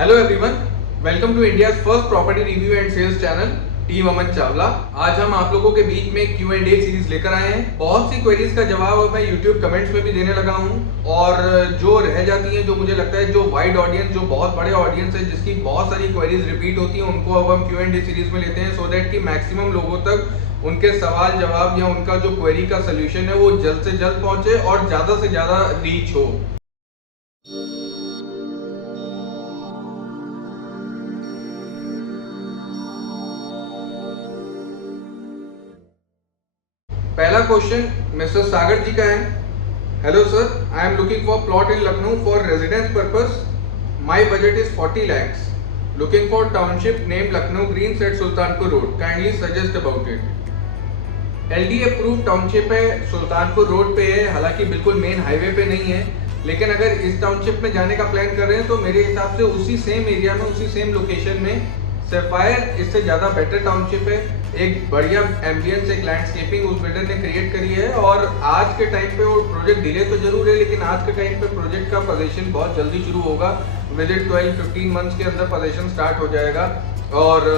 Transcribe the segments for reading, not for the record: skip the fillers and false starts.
Hello everyone, welcome to India's first property review and sales channel team Aman Chawla. आज हम आप लोगों के बीच में Q&A सीरीज लेकर आए हैं। बहुत सी क्वेरीज का जवाब मैं YouTube कमेंट्स में भी देने लगा हूं और जो रह जाती हैं, जो मुझे लगता है जो वाइड ऑडियंस, जो बहुत बड़े ऑडियंस है जिसकी बहुत सारी क्वेरीज रिपीट होती हैं, उनको अब हम Q&A सीरीज में लेते हैं सो दैट कि मैक्सिमम लोगों तक उनके सवाल जवाब या उनका जो क्वेरी का सोल्यूशन है वो जल्द से जल्द पहुंचे और ज्यादा से ज्यादा रीच हो। पहला क्वेश्चन मिस्टर सागर जी का है। Hello sir, I am looking for plot in Lucknow for residence purpose. My budget is 40 lakhs। Looking for township name Lucknow green at Sultanpur road. Kindly suggest about it. LD approve township है, Sultanpur road पे है, हालांकि बिल्कुल main highway पे नहीं है, लेकिन अगर इस टाउनशिप में जाने का प्लान कर रहे हैं तो मेरे हिसाब से उसी सेम एरिया में, उसी सेम लोकेशन में सैफायर इससे ज़्यादा बेटर टाउनशिप है। एक बढ़िया एम्बियंस, एक लैंडस्केपिंग उस बिल्डर ने क्रिएट करी है और आज के टाइम पे वो प्रोजेक्ट डिले तो जरूर है, लेकिन आज के टाइम पे प्रोजेक्ट का पोजीशन बहुत जल्दी शुरू होगा। विद इन 12-15 मंथ्स के अंदर पोजीशन स्टार्ट हो जाएगा और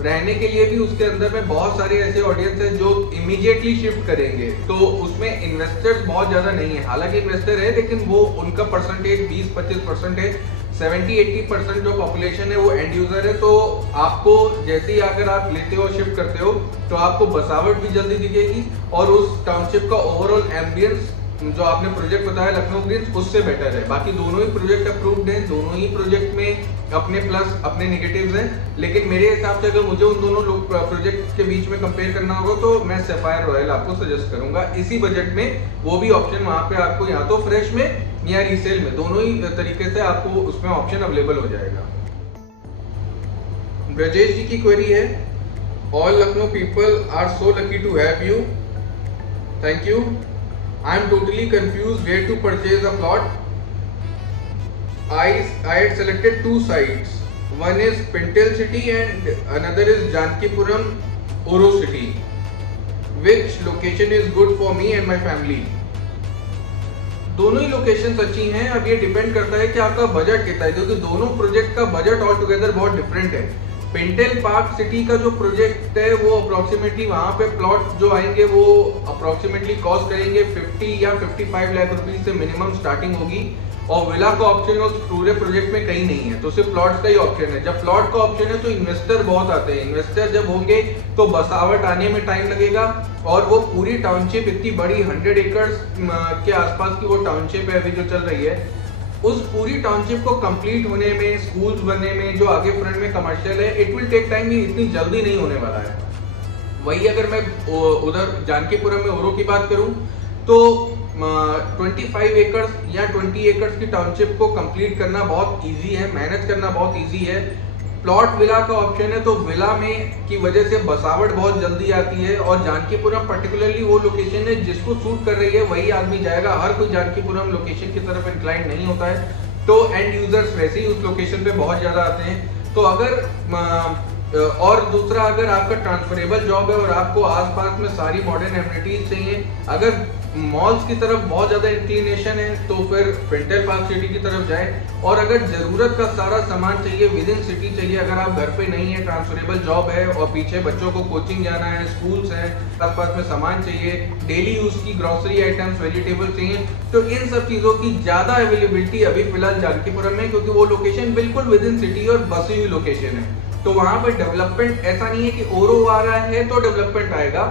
रहने के लिए भी उसके अंदर में बहुत सारे ऐसे ऑडियंस है जो इमीडिएटली शिफ्ट करेंगे, तो उसमें इन्वेस्टर्स बहुत ज़्यादा नहीं है। हालांकि इन्वेस्टर है लेकिन वो उनका परसेंटेज 20-25% है। 70-80% जो पॉपुलेशन है वो एंड यूजर है। तो आपको जैसे ही अगर आप लेते हो, शिफ्ट करते हो, तो आपको बसावट भी जल्दी दिखेगी और उस टाउनशिप का ओवरऑल एम्बियंस जो आपने प्रोजेक्ट बताया लखनऊ ग्रीन्स, उससे बेटर है। बाकी दोनों ही प्रोजेक्ट अप्रूव्ड हैं, दोनों ही प्रोजेक्ट में अपने प्लस अपने नेगेटिव्स हैं, लेकिन मेरे हिसाब से अगर मुझे उन दोनों लोग प्रोजेक्ट के बीच में कंपेयर करना होगा तो मैं सैफायर रॉयल आपको सजेस्ट करूंगा इसी बजट में। वो भी ऑप्शन वहां पे आपको या तो फ्रेश में या रीसेल में, दोनों ही तरीके से आपको उसमें ऑप्शन अवेलेबल हो जाएगा। ब्रजेश जी की क्वेरी है, all Lucknow people are so lucky to have you, thank you. I am totally confused where to purchase a plot. I had selected two sites. One is Pintel City and another is Jankipuram, Oro City. Which location is good for me and my family? दोनों ही locations अच्छी हैं। अब ये depend करता है कि आपका budget कितना है, क्योंकि दोनों प्रोजेक्ट का बजट ऑल टुगेदर बहुत डिफरेंट है। पिंटेल पार्क सिटी का जो प्रोजेक्ट है वो अप्रोक्सीमेटली वहाँ पे प्लॉट जो आएंगे वो अप्रोक्सीमेटली कॉस्ट करेंगे 50 या 55 लाख रुपीस से मिनिमम स्टार्टिंग होगी और विला का ऑप्शन उस पूरे प्रोजेक्ट में कहीं नहीं है, तो सिर्फ प्लॉट्स का ही ऑप्शन है। जब प्लॉट का ऑप्शन है तो इन्वेस्टर बहुत आते हैं, इन्वेस्टर जब होंगे तो बसावट आने में टाइम लगेगा और वो पूरी टाउनशिप इतनी बड़ी 100 एकर्स के आसपास की वो टाउनशिप है अभी जो चल रही है, उस पूरी टाउनशिप को कंप्लीट होने में, स्कूल्स बनने में, जो आगे फ्रंट में कमर्शियल है, इट विल टेक टाइम, इतनी जल्दी नहीं होने वाला है। वही अगर मैं उधर जानकीपुरम में ओरो की बात करूं तो 25 एकर्स या 20 एकर्स की टाउनशिप को कंप्लीट करना बहुत इजी है, मैनेज करना बहुत इजी है। प्लॉट विला का ऑप्शन है तो विला में की वजह से बसावट बहुत जल्दी आती है और जानकीपुरम पर्टिकुलरली वो लोकेशन है जिसको सूट कर रही है वही आदमी जाएगा। हर कोई जानकीपुरम लोकेशन की तरफ इंक्लाइंड नहीं होता है, तो एंड यूजर्स वैसे ही उस लोकेशन पे बहुत ज्यादा आते हैं। तो अगर और दूसरा, अगर आपका ट्रांसफरेबल जॉब है और आपको आसपास में सारी मॉडर्न एमिनिटीज चाहिए, अगर मॉल्स की तरफ बहुत ज्यादा इंक्लिनेशन है तो फिर पिंटेल पार्क सिटी की तरफ जाए। और अगर जरूरत का सारा सामान चाहिए, विद इन सिटी चाहिए, अगर आप घर पे नहीं है, ट्रांसफरेबल जॉब है और पीछे बच्चों को कोचिंग जाना है, स्कूल्स हैं, आसपास में सामान चाहिए, डेली यूज की ग्रोसरी आइटम्स, वेजिटेबल चाहिए, तो इन सब चीजों की ज्यादा अवेलेबिलिटी अभी फिलहाल जानकीपुरम में, क्योंकि वो लोकेशन बिल्कुल विद इन सिटी और बसी हुई लोकेशन है। तो वहां पर डेवलपमेंट ऐसा नहीं है कि ओरो आ रहा है तो डेवलपमेंट आएगा।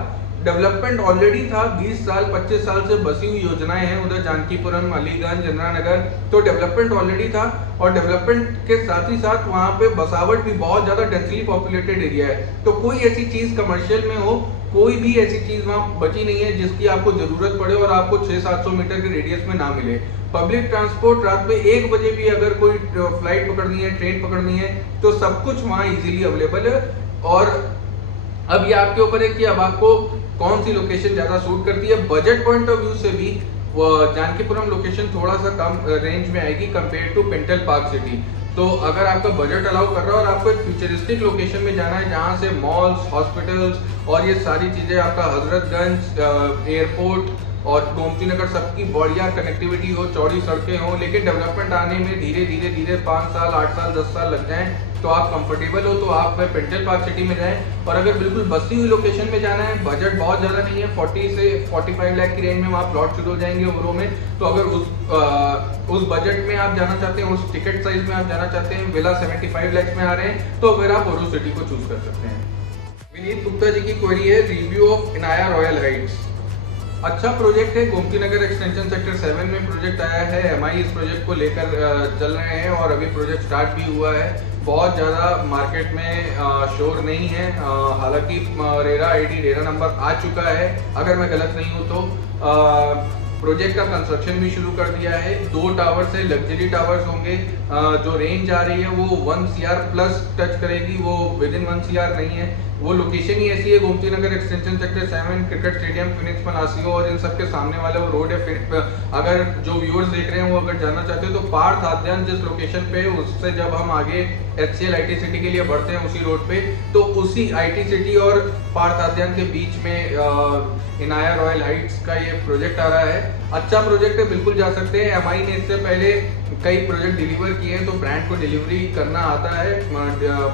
डेवलपमेंट ऑलरेडी था, 20 साल 25 साल से बसी हुई योजनाएं हैं उधर जानकीपुरम, अलीगंज, इंदिरा नगर, तो डेवलपमेंट ऑलरेडी था और डेवलपमेंट के साथ ही साथ वहां पे बसावट भी बहुत ज्यादा डेंसली पॉपुलेटेड एरिया है। तो कोई ऐसी चीज कमर्शियल में हो, कोई भी ऐसी चीज वहां बची नहीं है जिसकी आपको जरूरत पड़े और आपको 600-700 मीटर के रेडियस में ना मिले। पब्लिक ट्रांसपोर्ट रात में 1 बजे भी अगर कोई फ्लाइट पकड़नी है, ट्रेन पकड़नी है, तो सब कुछ वहां इजीली अवेलेबल है। और अब ये आपके ऊपर है कि अब आपको कौन सी लोकेशन ज्यादा सूट करती है। बजट पॉइंट ऑफ व्यू से भी जानकीपुरम लोकेशन थोड़ा सा कम रेंज में आएगी compare to Pintail Park City. तो अगर आपका बजट अलाउ कर रहा है और आपको एक फ्यूचरिस्टिक लोकेशन में जाना है जहां से मॉल्स, हॉस्पिटल्स और ये सारी चीजें, आपका हजरतगंज एयरपोर्ट और गोमती नगर सबकी बढ़िया कनेक्टिविटी हो, चौड़ी सड़कें हो, लेकिन डेवलपमेंट आने में धीरे धीरे धीरे 5 साल 8 साल 10 साल लग जाएं, तो आप कंफर्टेबल हो तो आप पेंटल पार्क सिटी में जाएं। और अगर बिल्कुल बसी हुई लोकेशन में जाना है, बजट बहुत ज़्यादा नहीं है, 40 से 45 लाख की रेंज में वहाँ प्लॉट शुरू हो जाएंगे ओवरो में, तो अगर उस बजट में आप जाना चाहते हैं, उस टिकट साइज में आप जाना चाहते हैं, विला 75 लाख में आ रहे हैं, तो अगर आप ओरो सिटी को चूज कर सकते हैं। विनीत गुप्ता जी की क्वेरी है, review of Inaya royal Heights. अच्छा प्रोजेक्ट है, गोमती नगर एक्सटेंशन सेक्टर 7 में प्रोजेक्ट आया है, एमआई इस प्रोजेक्ट को लेकर चल रहे हैं और अभी प्रोजेक्ट स्टार्ट भी हुआ है। बहुत ज़्यादा मार्केट में शोर नहीं है, हालांकि रेरा आईडी रेरा नंबर आ चुका है अगर मैं गलत नहीं हूँ तो। प्रोजेक्ट का कंस्ट्रक्शन भी शुरू कर दिया है, 2 टावर्स है, लग्जरी टावर्स होंगे। जो रेंज आ रही है वो 1 CR प्लस टच करेगी, वो विद इन 1 CR नहीं है। वो लोकेशन ही ऐसी है, Gomti Nagar extension sector 7, cricket stadium, Phoenix Palassio और इन सब के सामने वाला वो रोड है। अगर जो व्यूअर्स देख रहे हैं वो अगर जानना चाहते हो तो पार्थ आद्यान जिस लोकेशन पे, उससे जब हम आगे HCL IT सिटी के लिए बढ़ते हैं उसी रोड पे, तो उसी IT सिटी और पार्थ आद्यान के बीच में इनाया रॉयल हाइट्स का ये प्रोजेक्ट आ रहा है। अच्छा प्रोजेक्ट है, बिल्कुल जा सकते हैं। एमआई ने इससे पहले कई प्रोजेक्ट डिलीवर किए हैं, तो ब्रांड को डिलीवरी करना आता है,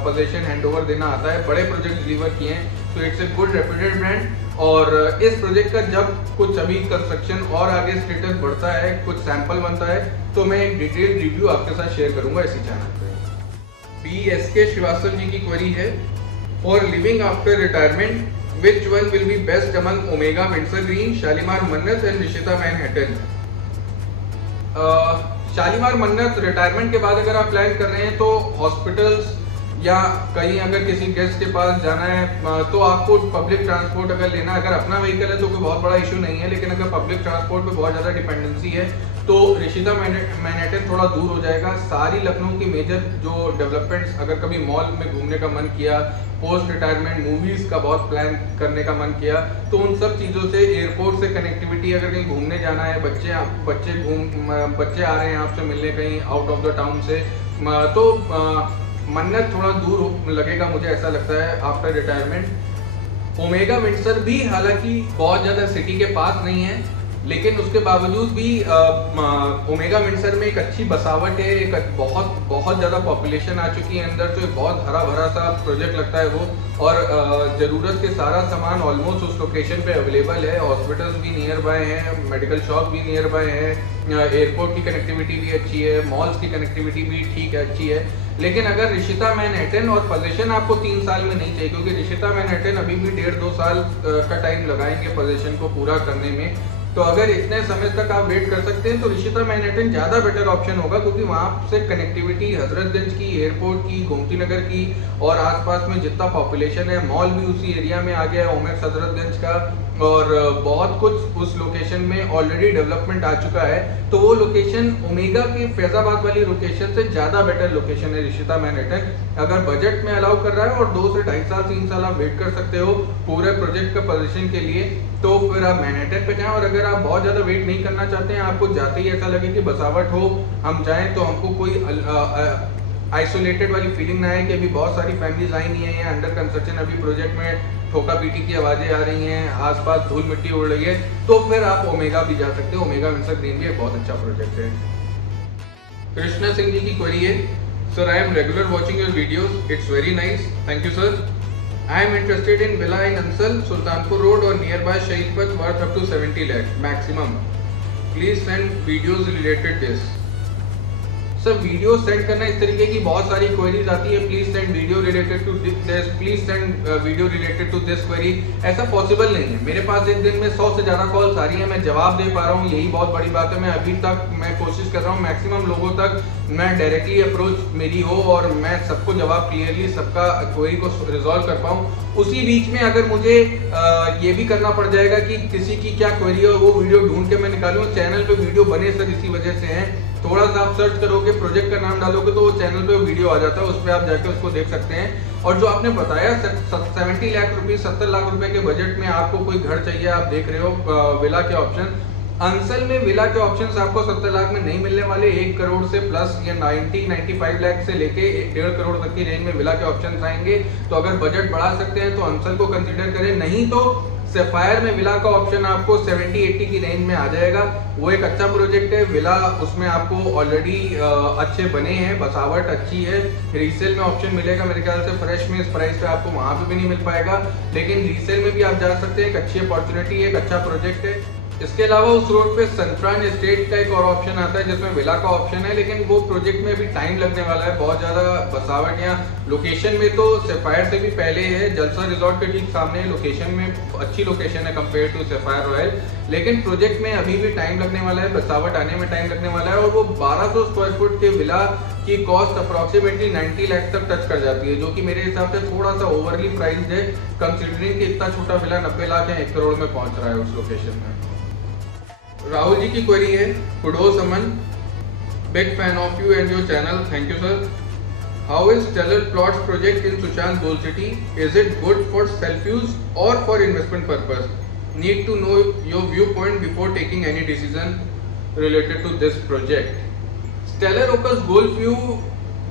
पोजीशन हैंडओवर देना आता है, बड़े प्रोजेक्ट डिलीवर किए हैं, तो it's a good reputed brand. और इस प्रोजेक्ट का जब कुछ अभी कंस्ट्रक्शन और आगे स्टेटस बढ़ता है, कुछ सैंपल बनता है, तो मैं एक डिटेल रिव्यू आपके साथ शेयर करूंगा इसी चैनल पे। BSK श्रीवास्तव जी की क्वेरी है, for living after retirement which one will be best among Omega Windsor Green, Shalimar Mannat and Rishita Manhattan? Shalimar मन्नत रिटायरमेंट के बाद अगर आप प्लान कर रहे हैं तो हॉस्पिटल्स या कहीं अगर किसी गेस्ट के पास जाना है तो आपको पब्लिक ट्रांसपोर्ट अगर लेना, अगर अपना व्हीकल है तो कोई बहुत बड़ा इशू नहीं है, लेकिन अगर पब्लिक ट्रांसपोर्ट पे बहुत ज़्यादा डिपेंडेंसी है तो ऋषिता मैनहट्टन थोड़ा दूर हो जाएगा। सारी लखनऊ की मेजर जो डेवलपमेंट्स, अगर कभी मॉल में घूमने का मन किया, पोस्ट रिटायरमेंट मूवीज़ का बहुत प्लान करने का मन किया, तो उन सब चीज़ों से, एयरपोर्ट से कनेक्टिविटी, अगर कहीं घूमने जाना है, बच्चे आ रहे हैं आपसे मिलने कहीं आउट ऑफ द टाउन से, तो मन्नत थोड़ा दूर लगेगा मुझे ऐसा लगता है आफ्टर रिटायरमेंट। ओमेगा विंडसर भी हालांकि बहुत ज़्यादा सिटी के पास नहीं है, लेकिन उसके बावजूद भी ओमेगा विंडसर में एक अच्छी बसावट है, एक बहुत ज़्यादा पॉपुलेशन आ चुकी है अंदर, तो एक बहुत हरा भरा सा प्रोजेक्ट लगता है वो। और ज़रूरत के सारा सामान ऑलमोस्ट उस लोकेशन पे अवेलेबल है, हॉस्पिटल्स भी नियर बाय हैं, मेडिकल शॉप भी नियर बाय है, एयरपोर्ट की कनेक्टिविटी भी अच्छी है, मॉल्स की कनेक्टिविटी भी ठीक है, अच्छी है। लेकिन अगर ऋषिता मैनहट्टन, और पोजीशन आपको 3 साल में नहीं चाहिए, क्योंकि ऋषिता मैनहट्टन अभी भी 1.5-2 साल का टाइम लगाएंगे पोजीशन को पूरा करने में, तो अगर इतने समय तक आप वेट कर सकते हैं तो ऋषिता मैनहट्टन ज़्यादा बेटर ऑप्शन होगा, क्योंकि वहाँ से कनेक्टिविटी हजरतगंज की, एयरपोर्ट की, गोमती नगर की और आसपास में जितना पॉपुलेशन है, मॉल भी उसी एरिया में आ गया है, ओमेक्स हजरतगंज का, और बहुत कुछ उस लोकेशन में ऑलरेडी डेवलपमेंट आ चुका है। तो वो लोकेशन ओमेगा के फैजाबाद वाली लोकेशन से ज़्यादा बेटर लोकेशन है ऋषिता मैनहट्टन। अगर बजट में अलाउ कर रहा है और 2 से 2.5 साल 3 साल आप वेट कर सकते हो पूरे प्रोजेक्ट का पोजीशन के लिए, तो फिर आप मैनहट्टन पे जाएं। और अगर आप बहुत ज़्यादा वेट नहीं करना चाहते हैं, आपको जाते ही ऐसा लगे कि बसावट हो, हम जाएं, तो हमको कोई आइसोलेटेड वाली फीलिंग ना है कि अभी बहुत सारी फैमिलीज आई नहीं है या अंडर कंस्ट्रक्शन अभी प्रोजेक्ट में ठोका पीटी की आवाज़ें आ रही हैं, आसपास धूल मिट्टी उड़ रही है, तो फिर आप ओमेगा भी जा सकते हो। ओमेगा विंडसर ग्रीन भी एक बहुत अच्छा प्रोजेक्ट है। कृष्णा सिंह जी की क्वेरी है, sir I M regular watching your videos, it's very nice, thank you sir. I am interested in villa in Ansal, Sultanpur Road or nearby Shahid Path worth up to 70 lakh maximum. Please send videos related this. Sir video send करना इस तरीके की बहुत सारी queries आती है, please send video related to this, please send video related to this query, ऐसा possible नहीं है। मेरे पास एक दिन में 100 से ज़्यादा कॉल्स आ रही हैं, मैं जवाब दे पा रहा हूँ, यही बहुत बड़ी बात है। मैं अभी तक कोशिश कर रहा हूँ मैक्सिमम लोगों तक मैं डायरेक्टली अप्रोच मेरी हो और मैं सबको जवाब क्लियरली सबका क्वेरी को रिजॉल्व कर पाऊँ। उसी बीच में अगर मुझे ये भी करना पड़ जाएगा कि किसी की क्या क्वेरी है वो वीडियो ढूंढ के मैं निकालूँ, चैनल पे वीडियो बने सर इसी वजह से हैं। थोड़ा सा आप सर्च करोगे, प्रोजेक्ट का नाम डालोगे तो वो चैनल पे वीडियो आ जाता है, उस पर आप जाके उसको देख सकते हैं। और जो आपने बताया 70 लाख रुपए, 70 लाख रुपए के बजट में आपको कोई घर चाहिए, आप देख रहे हो विला के ऑप्शन, अंसल में विला के ऑप्शंस आपको 70 लाख में नहीं मिलने वाले। 1 करोड़ से प्लस या 95 लाख से लेके 1.5 करोड़ तक की रेंज में विला के ऑप्शंस आएंगे। तो अगर बजट बढ़ा सकते हैं तो अंसल को कंसिडर करें, नहीं तो सफायर में विला का ऑप्शन आपको 70-80 की रेंज में आ जाएगा। वो एक अच्छा प्रोजेक्ट है। विला उसमें आपको ऑलरेडी अच्छे बने हैं, बसावट अच्छी है। रीसेल में ऑप्शन मिलेगा मेरे ख्याल से, फ्रेश में इस प्राइस पे आपको वहाँ पे भी नहीं मिल पाएगा, लेकिन रीसेल में भी आप जा सकते हैं। एक अच्छी अपॉर्चुनिटी है, एक अच्छा प्रोजेक्ट है। इसके अलावा उस रोड पे सनफ्रान एस्टेट का एक और ऑप्शन आता है जिसमें विला का ऑप्शन है, लेकिन वो प्रोजेक्ट में भी टाइम लगने वाला है। बहुत ज़्यादा बसावट या लोकेशन में तो सफायर से भी पहले है, जलसा रिजॉर्ट के ठीक सामने है। लोकेशन में अच्छी लोकेशन है कंपेयर टू सफायर रॉयल, लेकिन प्रोजेक्ट में अभी भी टाइम लगने वाला है, बसावट आने में टाइम लगने वाला है। और वो 1200 स्क्वायर फुट के विला की कॉस्ट अप्रॉक्सीमेटली 90 लाख तक टच कर जाती है, जो कि मेरे हिसाब से थोड़ा सा ओवरली प्राइस्ड है, कंसिडरिंग कि इतना छोटा विला 90 लाख या 1 करोड़ में पहुंच रहा है उस लोकेशन में। राहुल जी की क्वेरी है, कुडो समन, big fan of you and your channel, thank you sir. How is tailor plots project in Sushant gold city? Is it good for self use और for investment purpose? Need to know your view point before taking any decision related to this project. Stellar oaks golf view,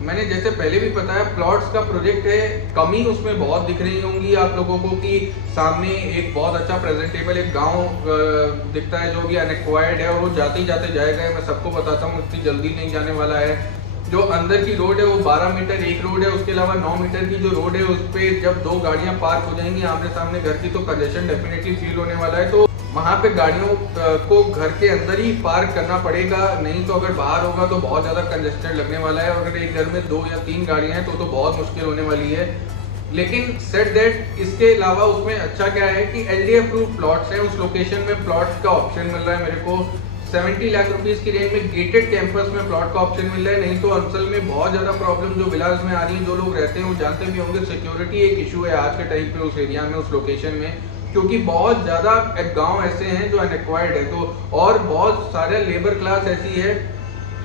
मैंने जैसे पहले भी बताया, plots का project है। कमी उसमें बहुत दिख रही होंगी आप लोगों को कि सामने एक बहुत अच्छा प्रेजेंटेबल एक गांव दिखता है जो भी अनएक्वायर्ड है, और वो जाते ही जाते जाएगा। मैं सबको बताता हूँ इतनी जल्दी नहीं जाने वाला है। जो अंदर की रोड है वो 12 मीटर एक रोड है, उसके अलावा 9 मीटर की जो रोड है उस पर जब 2 गाड़ियां पार्क हो जाएंगी आमने सामने घर की, तो कंजेशन डेफिनेटली फील होने वाला है। तो वहाँ पे गाड़ियों को घर के अंदर ही पार्क करना पड़ेगा, नहीं तो अगर बाहर होगा तो बहुत ज़्यादा कंजेस्टेड लगने वाला है। और अगर एक घर में 2 या 3 गाड़ियाँ हैं तो बहुत मुश्किल होने वाली है। लेकिन सेट दैट, इसके अलावा उसमें अच्छा क्या है कि LD अप्रूव प्लॉट्स हैं। उस लोकेशन में प्लॉट्स का ऑप्शन मिल रहा है मेरे को 70 लाख रुपीस की रेंज में। गेटेड कैंपस में प्लॉट का ऑप्शन मिल रहा है। नहीं तो असल में बहुत ज़्यादा प्रॉब्लम जो विलास में आ रही है, जो लोग रहते हैं वो जानते भी होंगे, सिक्योरिटी एक इशू है आज के टाइम पे उस एरिया में, उस लोकेशन में, क्योंकि बहुत ज़्यादा गांव ऐसे हैं जो अनएक्वायर्ड है। तो और बहुत सारे लेबर क्लास ऐसी है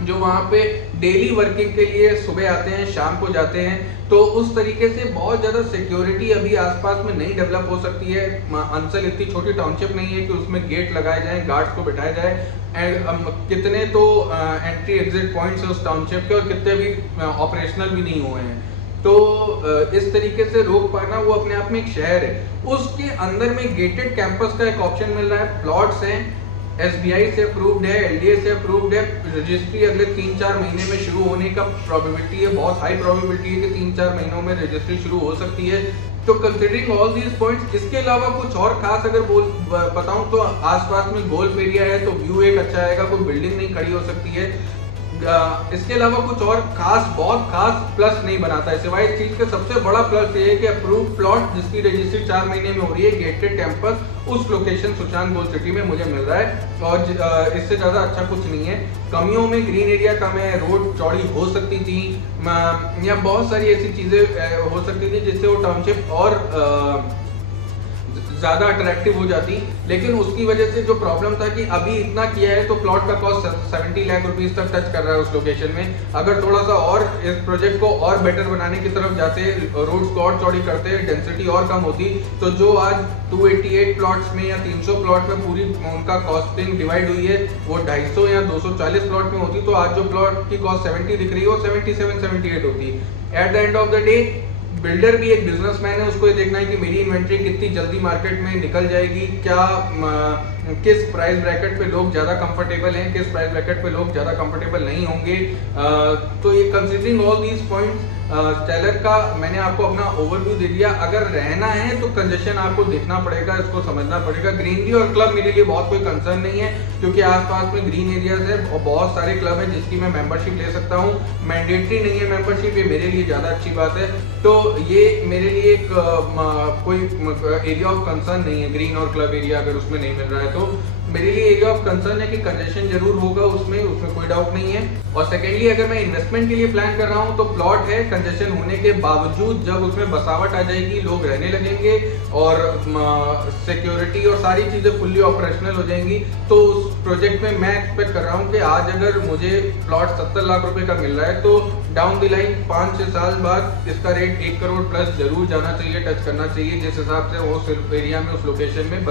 जो वहाँ पे डेली वर्किंग के लिए सुबह आते हैं, शाम को जाते हैं। तो उस तरीके से बहुत ज़्यादा सिक्योरिटी अभी आसपास में नहीं डेवलप हो सकती है। अंचल इतनी छोटी टाउनशिप नहीं है कि उसमें गेट लगाए जाएं, गार्ड्स को बिठाया जाए। एंड कितने तो एंट्री एग्जिट पॉइंट्स है उस टाउनशिप के, और कितने भी ऑपरेशनल भी नहीं हुए हैं। तो इस तरीके से रोक पाना वो अपने आप में एक शहर है। उसके अंदर में गेटेड कैंपस का एक ऑप्शन मिल रहा है। प्लॉट्स हैं, SBI से अप्रूव्ड है, LDA से अप्रूव्ड है। रजिस्ट्री अगले 3-4 महीने में शुरू होने का प्रोबेबिलिटी है, बहुत हाई प्रोबेबिलिटी है कि 3-4 महीनों में रजिस्ट्री शुरू हो सकती है। तो कंसिडरिंग ऑल दीज पॉइंट्स, इसके अलावा कुछ और खास अगर बताऊं तो आसपास में गोल्फ एरिया है, तो व्यू एक अच्छा आएगा, कोई बिल्डिंग नहीं खड़ी हो सकती है। इसके अलावा कुछ और खास, बहुत खास प्लस नहीं बनाता है, सिवाय इस चीज का सबसे बड़ा प्लस ये है कि अप्रूव प्लॉट जिसकी रजिस्ट्री 4 महीने में हो रही है, गेटेड कैंपस उस लोकेशन सुशांत गोल्ड सिटी में मुझे मिल रहा है। और इससे ज्यादा अच्छा कुछ नहीं है। कमियों में ग्रीन एरिया कम है, रोड चौड़ी हो सकती थी, या बहुत सारी ऐसी चीजें हो सकती थी जिससे वो टाउनशिप और ज़्यादा अट्रैक्टिव हो जाती। लेकिन उसकी वजह से जो प्रॉब्लम था कि अभी इतना किया है तो प्लॉट का कॉस्ट 70 लाख रुपीस तक टच कर रहा है उस लोकेशन में। अगर थोड़ा सा और इस प्रोजेक्ट को और बेटर बनाने की तरफ जाते, रोड्स को और चौड़ी करते, डेंसिटी और कम होती, तो जो आज 288 प्लॉट्स में या 300 प्लॉट में पूरी उनका कॉस्टिंग डिवाइड हुई है, वो 250 या 240 प्लॉट में होती, तो आज जो प्लॉट की कॉस्ट 70 दिख रही है वो 77-78 होती। At the end of the day builder भी एक बिजनेसमैन है, उसको ये देखना है कि मेरी इन्वेंट्री कितनी जल्दी मार्केट में निकल जाएगी, क्या किस प्राइस ब्रैकेट पे लोग ज़्यादा कंफर्टेबल हैं, किस प्राइस ब्रैकेट पे लोग ज़्यादा कंफर्टेबल नहीं होंगे। तो ये कंसीडरिंग ऑल दीज पॉइंट्स, टेलर का मैंने आपको अपना ओवरव्यू दे दिया। अगर रहना है तो कंजेशन आपको देखना पड़ेगा, इसको समझना पड़ेगा। ग्रीनरी और क्लब मेरे लिए बहुत कोई कंसर्न नहीं है, क्योंकि आसपास में ग्रीन एरियाज है और बहुत सारे क्लब हैं जिसकी मैं मेंबरशिप ले सकता हूँ। मैंडेटरी नहीं है मेंबरशिप, ये मेरे लिए ज़्यादा अच्छी बात है। तो ये मेरे लिए एक कोई एरिया ऑफ कंसर्न नहीं है, ग्रीन और क्लब एरिया अगर उसमें नहीं मिल रहा है तो। मेरे लिए एरिया ऑफ कंसर्न है कि कंजेशन जरूर होगा उसमें कोई डाउट नहीं है। और सेकेंडली, अगर मैं इन्वेस्टमेंट के लिए प्लान कर रहा हूँ तो प्लॉट है, कंजेशन होने के बावजूद जब उसमें बसावट आ जाएगी, लोग रहने लगेंगे और सिक्योरिटी और सारी चीज़ें फुल्ली ऑपरेशनल हो जाएंगी, तो उस प्रोजेक्ट में मैं एक्सपेक्ट कर रहा हूँ कि आज अगर मुझे प्लॉट 70 लाख रुपए का मिल रहा है तो डाउन द लाइन 5-6 साल बाद इसका रेट 1 करोड़ प्लस जरूर जाना चाहिए, टच करना चाहिए, जिस हिसाब से उस एरिया में, उस लोकेशन में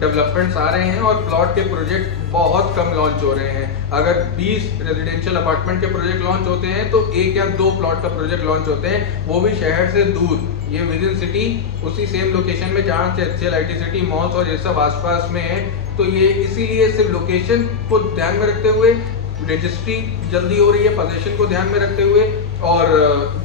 डेवलपमेंट्स आ रहे हैं और प्लॉट के प्रोजेक्ट बहुत कम लॉन्च हो रहे हैं। अगर 20 रेजिडेंशियल अपार्टमेंट के प्रोजेक्ट लॉन्च होते हैं तो 1 या 2 प्लॉट का प्रोजेक्ट लॉन्च होते हैं, वो भी शहर से दूर। ये विद इन सिटी उसी सेम लोकेशन में जहाँ से HCL IT सिटी मॉल्स और ये सब आसपास में है। तो ये इसीलिए सिर्फ लोकेशन को ध्यान में रखते हुए, रजिस्ट्री जल्दी हो रही है पोजीशन को ध्यान में रखते हुए, और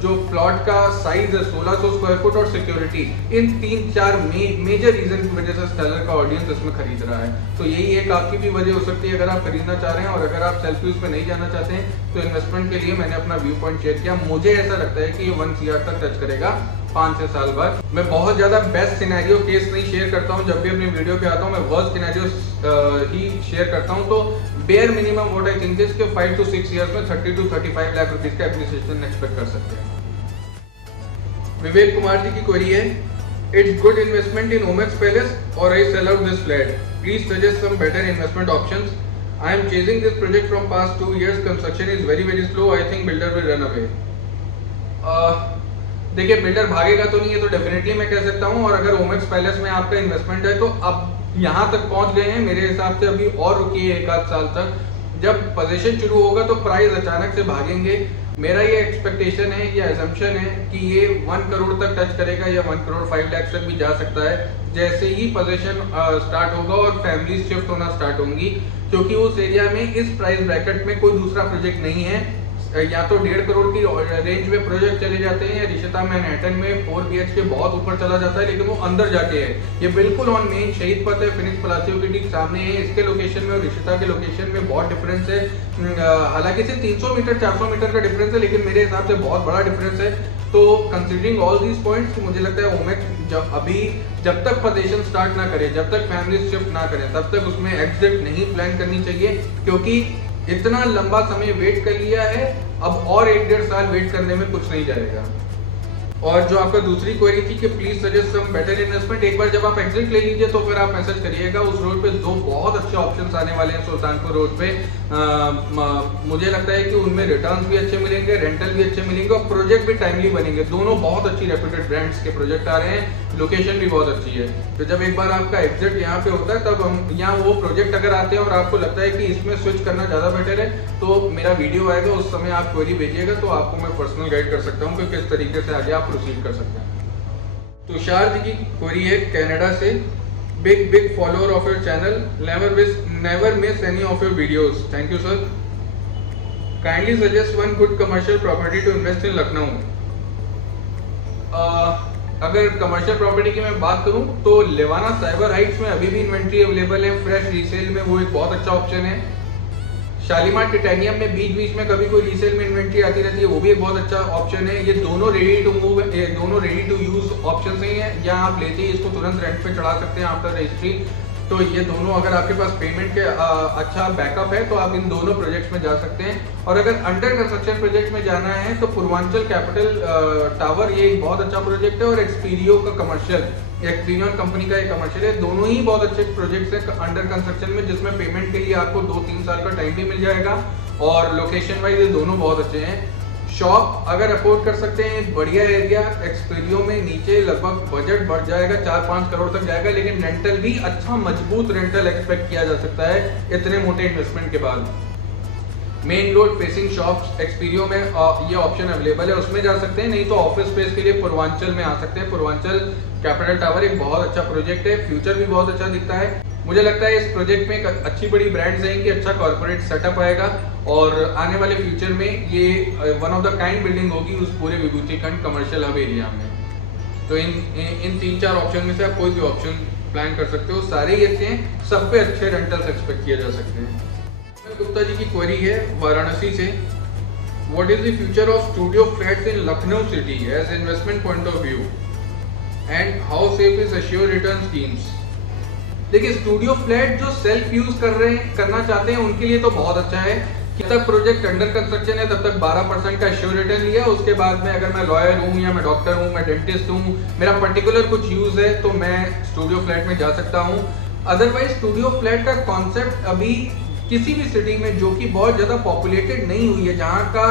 जो प्लॉट का साइज है 1600 स्क्वायर फुट और सिक्योरिटी, इन 3-4 मेजर रीजन की वजह से सेलर का ऑडियंस इसमें खरीद रहा है। तो यही एक आपकी भी वजह हो सकती है अगर आप खरीदना चाह रहे हैं, और अगर आप सेल्फ यूज पे नहीं जाना चाहते हैं तो इन्वेस्टमेंट के लिए मैंने अपना व्यू पॉइंट शेयर किया। मुझे ऐसा लगता है कि ये 1 CR तक टच करेगा 5 से साल बाद। मैं बहुत ज्यादा बेस्ट सिनेरियो केस नहीं शेयर करता हूँ, जब भी अपनी वीडियो पे आता हूँ मैं वर्स्ट सिनेरियो ही शेयर करता हूँ। तो bare minimum what I think is कि 5 to 6 इयर्स में 30 to 35 लाख रुपीस का एप्रिसिएशन एक्सपेक्ट कर सकते हैं। विवेक कुमार जी की क्वेरी है, it's good investment in Omaxe palace और I sell out this flat, please suggest some better investment options, I am chasing this project from past 2 years, construction is very slow, I think builder will run away. देखिए builder भागेगा तो नहीं, है तो definitely मैं कह सकता हूँ। और अगर ओमेक्स पैलेस में आपका इन्वेस्टमेंट है तो अब यहाँ तक पहुँच गए हैं, मेरे हिसाब से अभी और रुकिए 1 आध साल तक। जब पोजीशन शुरू होगा तो प्राइस अचानक से भागेंगे। मेरा ये एक्सपेक्टेशन है या एजम्पशन है कि ये 1 करोड़ तक टच करेगा या 1 करोड़ 5 लाख तक भी जा सकता है जैसे ही पोजीशन स्टार्ट होगा और फैमिली शिफ्ट होना स्टार्ट होंगी, क्योंकि उस एरिया में इस प्राइस ब्रैकेट में कोई दूसरा प्रोजेक्ट नहीं है। या तो 1.5 करोड़ की रेंज में प्रोजेक्ट चले जाते हैं, या रिश्ता मैनहट्टन में 4 BHK बहुत ऊपर चला जाता है, लेकिन वो अंदर जाके है। ये बिल्कुल ऑन मेन शहीद पथ है, फिनिक्स पलासियो के ठीक सामने है। इसके लोकेशन में और रिश्ता के लोकेशन में बहुत डिफरेंस है। हालांकि सिर्फ 300 मीटर 400 मीटर का डिफरेंस है, लेकिन मेरे हिसाब से बहुत बड़ा डिफरेंस है। तो कंसिडरिंग ऑल दीज पॉइंट्स मुझे लगता है ओमेक्स जब तक पोजीशन स्टार्ट ना करे, जब तक फैमिली शिफ्ट ना करे, तब तक उसमें एग्जिट नहीं प्लान करनी चाहिए, क्योंकि इतना लंबा समय वेट कर लिया है, अब और 1-1.5 साल वेट करने में कुछ नहीं जाएगा। और जो आपका दूसरी क्वेरी थी कि please suggest some better investment, एक बार जब आप एग्जिट ले लीजिए तो फिर आप मैसेज करिएगा। उस रोड पे 2 बहुत अच्छे ऑप्शंस आने वाले हैं सुल्तानपुर रोड पे। मुझे लगता है कि उनमें रिटर्न्स भी अच्छे मिलेंगे, रेंटल भी अच्छे मिलेंगे और प्रोजेक्ट भी टाइमली बनेंगे। दोनों बहुत अच्छी रेप्यूटेड ब्रांड्स के प्रोजेक्ट आ रहे हैं, लोकेशन भी बहुत अच्छी है। तो जब एक बार आपका एग्जिट यहाँ पे होता है तब हम यहाँ वो प्रोजेक्ट अगर आते हैं और आपको लगता है कि इसमें स्विच करना ज़्यादा बेटर है, तो मेरा वीडियो आएगा, उस समय आप क्वेरी भेजिएगा तो आपको मैं पर्सनल गाइड कर सकता हूँ कि किस तरीके से आगे आप प्रोसीड कर सकते हैं। तुषार जी की क्वेरी है कनाडा से, big follower of your channel, never miss any of your videos, thank you sir, kindly suggest one good commercial property to invest in Lucknow. अगर कमर्शियल प्रॉपर्टी की मैं बात करूं तो लेवाना साइबर हाइट्स में अभी भी इन्वेंट्री अवेलेबल है, फ्रेश रीसेल में वो एक बहुत अच्छा ऑप्शन है। शालीमार टाइटेनियम में बीच में कभी कोई रीसेल में इन्वेंट्री आती रहती है, वो भी एक बहुत अच्छा ऑप्शन है। ये दोनों रेडी टू मूव, दोनों रेडी टू यूज ऑप्शन ही हैं, या आप लेते ही इसको तुरंत रेंट पे चढ़ा सकते हैं आफ्टर रजिस्ट्री। तो ये दोनों, अगर आपके पास पेमेंट के अच्छा बैकअप है तो आप इन दोनों प्रोजेक्ट्स में जा सकते हैं। और अगर अंडर कंस्ट्रक्शन प्रोजेक्ट में जाना है तो पूर्वांचल कैपिटल टावर ये एक बहुत अच्छा प्रोजेक्ट है, और एक्सपीरियो का कमर्शियल, एक्सपीरियन कंपनी का एक कमर्शियल है। दोनों ही बहुत अच्छे प्रोजेक्ट्स हैं अंडर कंस्ट्रक्शन में, जिसमें पेमेंट के लिए आपको 2-3 साल का टाइम भी मिल जाएगा, और लोकेशन वाइज ये दोनों बहुत अच्छे हैं। शॉप अगर अफोर्ड कर सकते हैं, बढ़िया एरिया एक्सपीरियो में, नीचे लगभग बजट बढ़ जाएगा 4-5 करोड़ तक जाएगा, लेकिन रेंटल भी अच्छा मजबूत रेंटल एक्सपेक्ट किया जा सकता है इतने मोटे इन्वेस्टमेंट के बाद। मेन रोड फेसिंग शॉप्स एक्सपीरियो में ये ऑप्शन अवेलेबल है, उसमें जा सकते हैं। नहीं तो ऑफिस स्पेस के लिए पूर्वांचल में आ सकते हैं। पूर्वांचल कैपिटल टावर एक बहुत अच्छा प्रोजेक्ट है, फ्यूचर भी बहुत अच्छा दिखता है। मुझे लगता है इस प्रोजेक्ट में एक अच्छी बड़ी ब्रांड्स आएंगी, अच्छा कॉर्पोरेट सेटअप आएगा, और आने वाले फ्यूचर में ये one of the kind building होगी उस पूरे विभूति खंड कमर्शियल हब एरिया में। तो इन 3-4 ऑप्शन में से आप कोई भी ऑप्शन प्लान कर सकते हो, सारे ही अच्छे हैं, सब पे अच्छे रेंटल्स एक्सपेक्ट किए जा सकते हैं। गुप्ता जी की क्वेरी है वाराणसी से, what is the future of studio flats in Lucknow city as investment point of view and how safe is assure return schemes. देखिए स्टूडियो फ्लैट जो सेल्फ यूज करना चाहते हैं उनके लिए तो बहुत अच्छा है। जब तक प्रोजेक्ट अंडर कंस्ट्रक्शन है तब तक 12% का एश्योर रिटर्न लिया, उसके बाद में अगर मैं लॉयर हूँ या मैं डॉक्टर हूँ, मैं डेंटिस्ट हूँ, मेरा पर्टिकुलर कुछ यूज है तो मैं स्टूडियो फ्लैट में जा सकता हूँ। अदरवाइज स्टूडियो फ्लैट का कॉन्सेप्ट अभी किसी भी सिटी में जो कि बहुत ज़्यादा पॉपुलेटेड नहीं हुई है, जहाँ का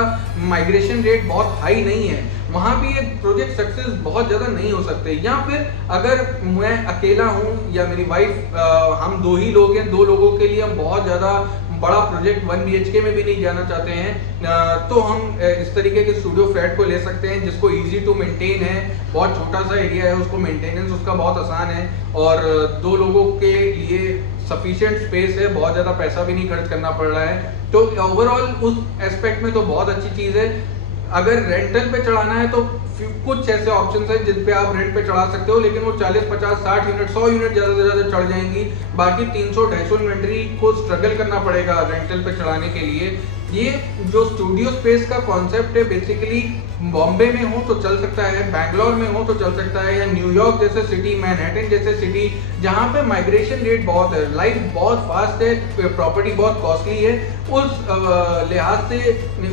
माइग्रेशन रेट बहुत हाई नहीं है, वहाँ भी ये प्रोजेक्ट सक्सेस बहुत ज़्यादा नहीं हो सकते। या फिर अगर मैं अकेला हूँ या मेरी वाइफ, हम 2 ही लोग हैं, 2 लोगों के लिए हम बहुत ज़्यादा बड़ा प्रोजेक्ट 1 BHK में भी नहीं जाना चाहते हैं तो हम इस तरीके के स्टूडियो फ्लैट को ले सकते हैं जिसको इजी टू मेंटेन है, बहुत छोटा सा एरिया है, उसको मेंटेनेंस उसका बहुत आसान है और 2 लोगों के लिए सफिशिएंट स्पेस है, बहुत ज़्यादा पैसा भी नहीं खर्च करना पड़ रहा है। तो ओवरऑल उस एस्पेक्ट में तो बहुत अच्छी चीज़ है। अगर रेंटल पे चढ़ाना है तो कुछ ऐसे ऑप्शंस हैं जिन पे आप रेंट पे चढ़ा सकते हो, लेकिन वो 40, 50, 60 यूनिट, 100 यूनिट ज़्यादा से ज़्यादा चढ़ जाएंगी। बाकी 300, 250 इन्वेंट्री को स्ट्रगल करना पड़ेगा रेंटल पे चढ़ाने के लिए। ये जो स्टूडियो स्पेस का कॉन्सेप्ट है बेसिकली बॉम्बे में हो तो चल सकता है, बैंगलोर में हो तो चल सकता है, या न्यूयॉर्क जैसे सिटी, मैनहट्टन जैसे सिटी जहाँ पे माइग्रेशन रेट बहुत है, लाइफ बहुत फास्ट है, प्रॉपर्टी बहुत कॉस्टली है, उस लिहाज से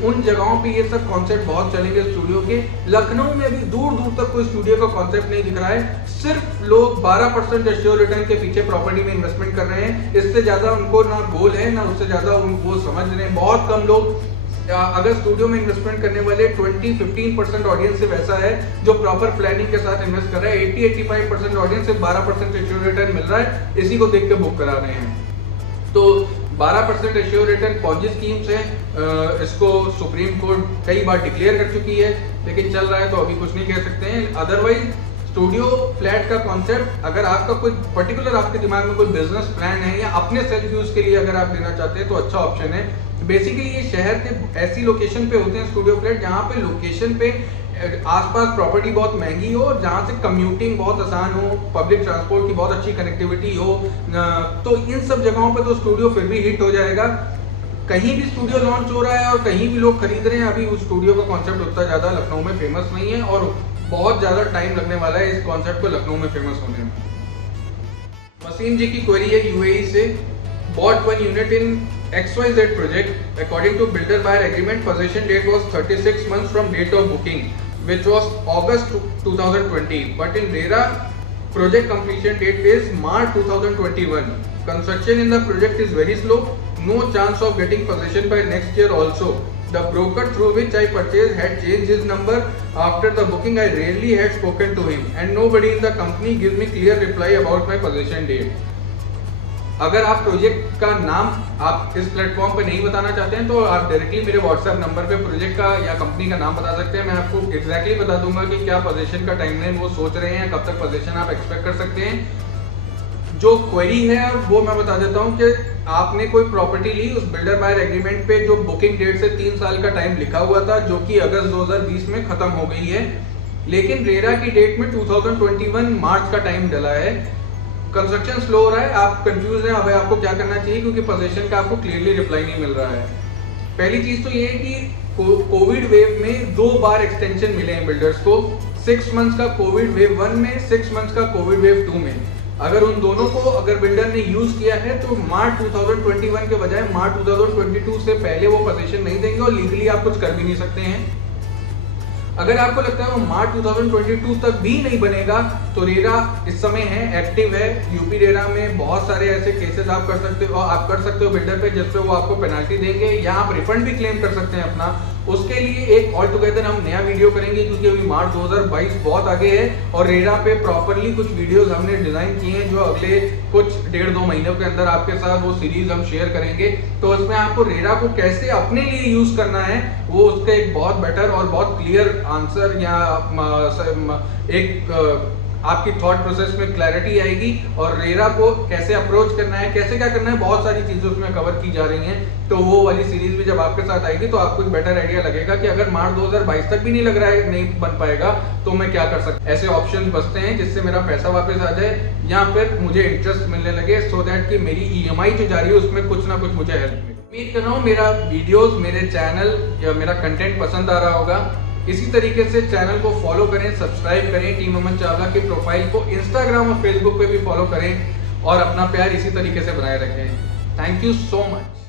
उन जगहों पे ये सब कॉन्सेप्ट बहुत चलेंगे स्टूडियो के। लखनऊ में अभी दूर दूर तक कोई स्टूडियो का कॉन्सेप्ट नहीं दिख रहा है, सिर्फ लोग 12% एश्योर रिटर्न के पीछे प्रॉपर्टी में इन्वेस्टमेंट कर रहे हैं। इससे ज़्यादा उनको ना गोल है ना उससे ज़्यादा उनको समझ रहे हैं। बहुत कम लोग, अगर स्टूडियो में इन्वेस्टमेंट करने वाले 20-15% ऑडियंस सिर्फ ऐसा है जो प्रॉपर प्लानिंग के साथ इन्वेस्ट कर रहा है। 80-85% ऑडियंस सिर्फ 12% एश्योर रिटर्न मिल रहा है, इसी को देख के बुक करा रहे हैं। तो 12% एश्योर रिटर्न पॉन्जी स्कीम्स है, इसको सुप्रीम कोर्ट कई बार डिक्लेयर कर चुकी है, लेकिन चल रहा है तो अभी कुछ नहीं कह सकते हैं। अदरवाइज स्टूडियो फ्लैट का कॉन्सेप्ट, अगर आपका कोई पर्टिकुलर आपके दिमाग में कोई बिजनेस प्लान है या अपने सेल्फ यूज के लिए अगर आप लेना चाहते हैं तो अच्छा ऑप्शन है। बेसिकली ये शहर के ऐसी लोकेशन पे होते हैं स्टूडियो फ्लैट जहाँ पे लोकेशन पे आसपास प्रॉपर्टी बहुत महंगी हो और जहाँ से कम्यूटिंग बहुत आसान हो, पब्लिक ट्रांसपोर्ट की बहुत अच्छी कनेक्टिविटी हो, तो इन सब जगहों पे तो स्टूडियो फिर भी हिट हो जाएगा। कहीं भी स्टूडियो लॉन्च हो रहा है और कहीं भी लोग खरीद रहे हैं, अभी उस स्टूडियो का कॉन्सेप्ट उतना ज़्यादा लखनऊ में फेमस नहीं है और बहुत ज़्यादा टाइम लगने वाला है इस कॉन्सेप्ट को लखनऊ में फेमस होने में। वसीम जी की क्वेरी है यूएई से, bought 1 unit in XYZ project. According to builder buyer agreement, possession date was 36 months from date of booking, which was August 2020. But in RERA, project completion date is March 2021. Construction in the project is very slow. No chance of getting possession by next year also. The broker through which I purchased had changed his number after the booking. I rarely had spoken to him, and nobody in the company gives me clear reply about my possession date. अगर आप project का नाम आप इस platform पर नहीं बताना चाहते हैं तो आप डायरेक्टली मेरे व्हाट्सएप नंबर पे प्रोजेक्ट का या कंपनी का नाम बता सकते हैं। मैं आपको एग्जैक्टली बता दूंगा कि क्या पोजीशन का टाइमलाइन वो सोच रहे हैं, कब तक पोजीशन आप एक्सपेक्ट कर सकते हैं। जो क्वेरी है वो मैं बता देता हूँ कि आपने कोई प्रॉपर्टी ली, उस बिल्डर बायर एग्रीमेंट पे जो बुकिंग डेट से 3 साल का टाइम लिखा हुआ था जो कि अगस्त 2020 में खत्म हो गई है, लेकिन रेरा की डेट में 2021 मार्च का टाइम डला है। कंस्ट्रक्शन स्लो हो रहा है, आप कंफ्यूज हैं, अब आपको क्या करना चाहिए क्योंकि पोजीशन का आपको क्लियरली रिप्लाई नहीं मिल रहा है। पहली चीज तो ये है कि कोविड वेव में 2 बार एक्सटेंशन मिले हैं बिल्डर्स को, 6 मंथ्स का कोविड वेव 1 में, 6 मंथ्स का कोविड वेव 2 में। अगर उन दोनों को अगर बिल्डर ने यूज किया है तो मार्च 2021 के बजाय मार्च 2022 से पहले वो पोजीशन नहीं देंगे और लीगली आप कुछ कर भी नहीं सकते हैं। अगर आपको लगता है वो मार्च 2022 तक भी नहीं बनेगा तो रेरा इस समय है, एक्टिव है। यूपी रेरा में बहुत सारे ऐसे केसेस आप कर सकते हो बिल्डर पे जिसपे वो आपको पेनल्टी देंगे या आप रिफंड भी क्लेम कर सकते हैं अपना। उसके लिए एक ऑल टुगेदर हम नया वीडियो करेंगे क्योंकि अभी मार्च 2022 बहुत आगे है और रेरा पे प्रॉपरली कुछ वीडियोस हमने डिजाइन किए हैं जो अगले कुछ 1.5-2 महीनों के अंदर आपके साथ वो सीरीज हम शेयर करेंगे। तो उसमें आपको रेरा को कैसे अपने लिए यूज करना है वो उसका एक बहुत बेटर और बहुत क्लियर आंसर या एक आपकी थॉट प्रोसेस में क्लैरिटी आएगी और रेरा को कैसे अप्रोच करना है, कैसे क्या करना है, बहुत सारी चीजें उसमें कवर की जा रही हैं। तो वो वाली सीरीज भी जब आपके साथ आएगी तो आपको एक बेटर आइडिया लगेगा कि अगर मार्च 2022 तक भी नहीं लग रहा है, नहीं बन पाएगा तो मैं क्या कर सकता हूं। ऐसे ऑप्शन बचते हैं जिससे मेरा पैसा वापस आ जाए या फिर मुझे इंटरेस्ट मिलने लगे, सो दैट कि मेरी EMI जो जा रही है उसमें कुछ ना कुछ मुझे हेल्प मिले। उम्मीद कर रहा हूँ मेरा वीडियोस, मेरे चैनल या मेरा कंटेंट पसंद आ रहा होगा। इसी तरीके से चैनल को फॉलो करें, सब्सक्राइब करें, टीम अमन चावला की प्रोफाइल को इंस्टाग्राम और फेसबुक पे भी फॉलो करें और अपना प्यार इसी तरीके से बनाए रखें। Thank you so much.